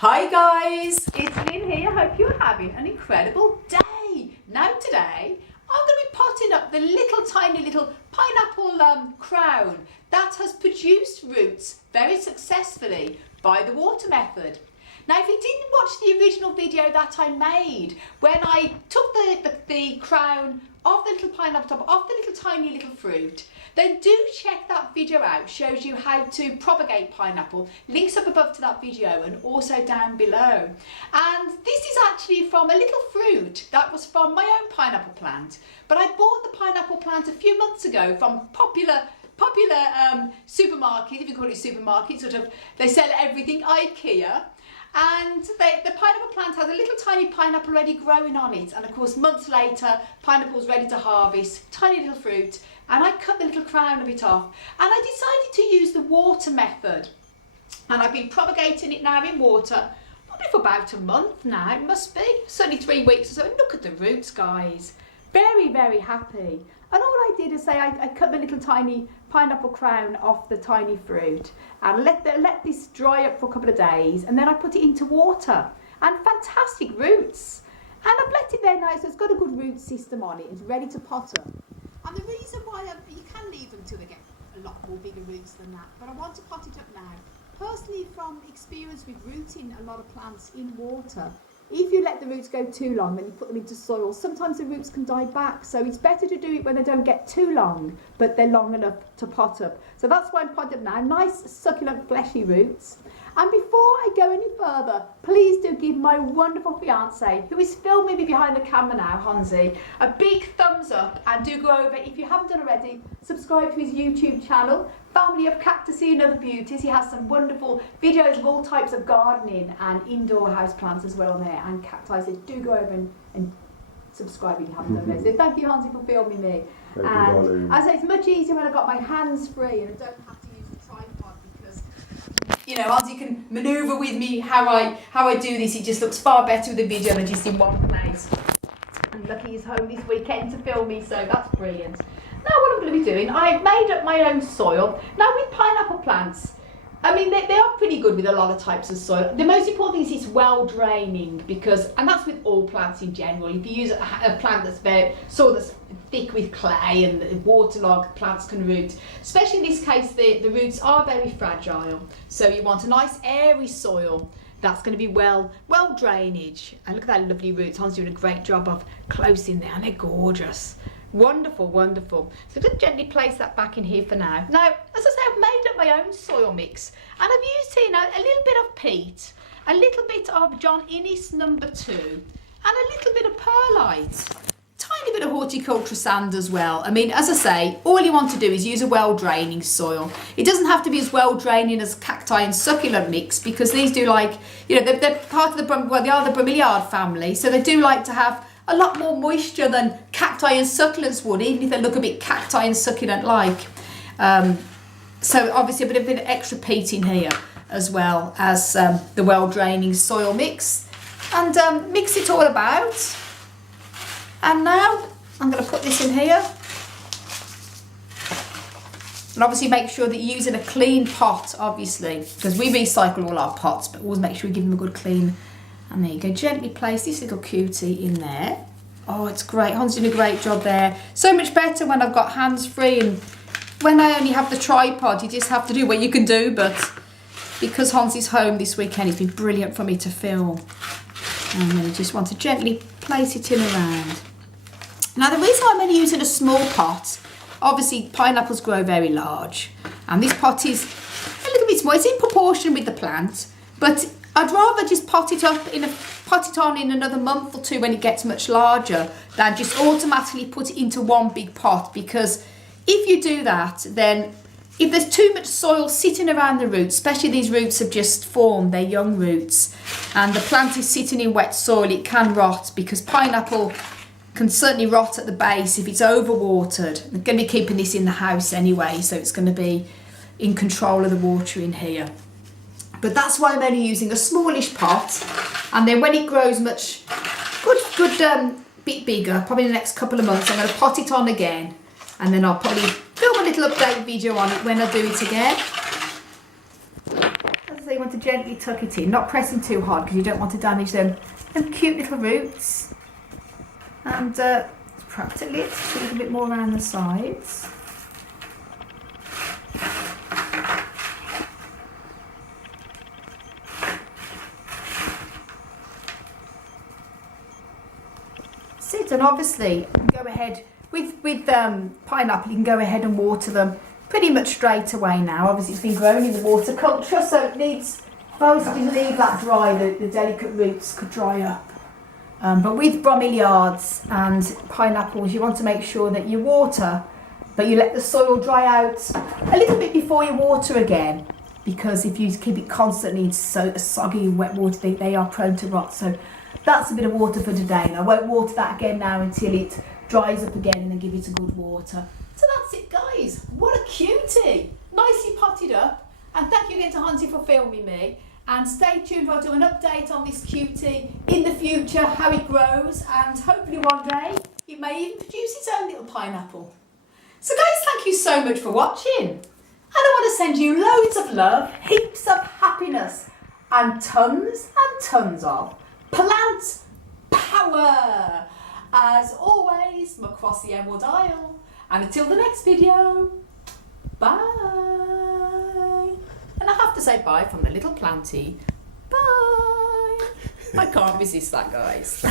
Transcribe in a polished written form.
Hi guys, it's Lynn here. Hope you're having an incredible day. Now today, I'm going to be potting up the tiny little pineapple crown that has produced roots very successfully by the water method. Now, if you didn't watch the original video that I made, when I took the crown of the little pineapple top off the little tiny little fruit, then do check that video out. Shows you how to propagate pineapple. Links up above to that video and also down below. And this is actually from a little fruit that was from my own pineapple plant. But I bought the pineapple plant a few months ago from popular supermarket, if you call it supermarket, sort of, they sell everything, IKEA. And the pineapple plant has a little tiny pineapple already growing on it, and of course months later pineapple's ready to harvest, tiny little fruit, and I cut the little crown of it off and I decided to use the water method, and I've been propagating it now in water probably for about a month now. It must be, certainly 3 weeks or so. And look at the roots, guys, very happy. And all I did is say I cut the little tiny pineapple crown off the tiny fruit and let this dry up for a couple of days, and then I put it into water, and fantastic roots. And I've let it there now, so it's got a good root system on it. It's ready to pot up. And the reason why you can leave them till they get a lot more bigger roots than that, but I want to pot it up now. Personally, from experience with rooting a lot of plants in water, if you let the roots go too long, then you put them into soil, sometimes the roots can die back. So it's better to do it when they don't get too long, but they're long enough to pot up. So that's why I'm potting up now. Nice, succulent, fleshy roots. And before I go any further, please do give my wonderful fiance, who is filming me behind the camera now, Hansi, a big thumbs up, and do go over, if you haven't done already, subscribe to his YouTube channel, Family of Cactusy and Other Beauties. He has some wonderful videos of all types of gardening and indoor house plants as well on there, and cacti. So do go over and subscribe if you haven't done already. So thank you, Hansi, for filming me. And as I say, it's much easier when I've got my hands free and I don't have to use the tripod, because, you know, Hansi can manoeuvre with me how I do this. It just looks far better with the video than just in one place. And lucky he's home this weekend to film me, so that's brilliant. Now what I'm going to be doing, I've made up my own soil. Now with pineapple plants, I mean, they are pretty good with a lot of types of soil. The most important thing is it's well draining, because, and that's with all plants in general. If you use a plant that's that's thick with clay and waterlogged, plants can root. Especially in this case, the roots are very fragile. So you want a nice airy soil that's going to be well drainage. And look at that lovely roots. Hans doing a great job of close in there, and they're gorgeous. Wonderful. So just gently place that back in here for now. Now, as I say, I've made up my own soil mix, and I've used here now a little bit of peat, a little bit of John Innes No. 2, and a little bit of perlite. Tiny bit of horticulture sand as well. I mean, as I say, all you want to do is use a well-draining soil. It doesn't have to be as well-draining as cacti and succulent mix, because these do like, you know, they're part of they are the bromeliad family, so they do like to have a lot more moisture than cacti and succulents would, even if they look a bit cacti and succulent like. So obviously a bit of extra peat in here, as well as the well-draining soil mix, and mix it all about. And now I'm going to put this in here, and obviously make sure that you're using a clean pot, obviously, because we recycle all our pots, but always make sure you give them a good clean. And there you go, gently place this little cutie in there. Oh, it's great. Hans doing a great job there. So much better when I've got hands free, and when I only have the tripod, you just have to do what you can do. But because Hans is home this weekend, it's been brilliant for me to film. And then you just want to gently place it in around. Now, the reason I'm only using a small pot, obviously pineapples grow very large, and this pot is a little bit small. It's in proportion with the plant, but I'd rather just pot it on in another month or two when it gets much larger, than just automatically put it into one big pot, because if you do that, then if there's too much soil sitting around the roots, especially these roots have just formed, they're young roots, and the plant is sitting in wet soil, it can rot, because pineapple can certainly rot at the base if it's overwatered. I'm going to be keeping this in the house anyway, so it's going to be in control of the water in here. But that's why I'm only using a smallish pot, and then when it grows much good bit bigger, probably in the next couple of months, I'm going to pot it on again, and then I'll probably film a little update video on it when I do it again. As so you want to gently tuck it in, not pressing too hard because you don't want to damage them cute little roots. And perhaps a little bit more around the sides. And obviously go ahead with pineapple, you can go ahead and water them pretty much straight away now. Obviously it's been grown in the water culture, so it needs, if I was to leave that dry, the delicate roots could dry up. But with bromeliads and pineapples, you want to make sure that you water, but you let the soil dry out a little bit before you water again, because if you keep it constantly in soggy and wet water, they are prone to rot. So that's a bit of water for today, and I won't water that again now until it dries up again, and then give it a good water. So that's it, guys. What a cutie! Nicely potted up, and thank you again to Hansi for filming me. And stay tuned, I'll do an update on this cutie in the future, how it grows, and hopefully one day it may even produce its own little pineapple. So guys, thank you so much for watching, and I want to send you loads of love, heaps of happiness, and tons of plant power. As always, from across the Emerald Isle. And until the next video, bye. And I have to say bye from the little planty. Bye. I can't resist that, guys.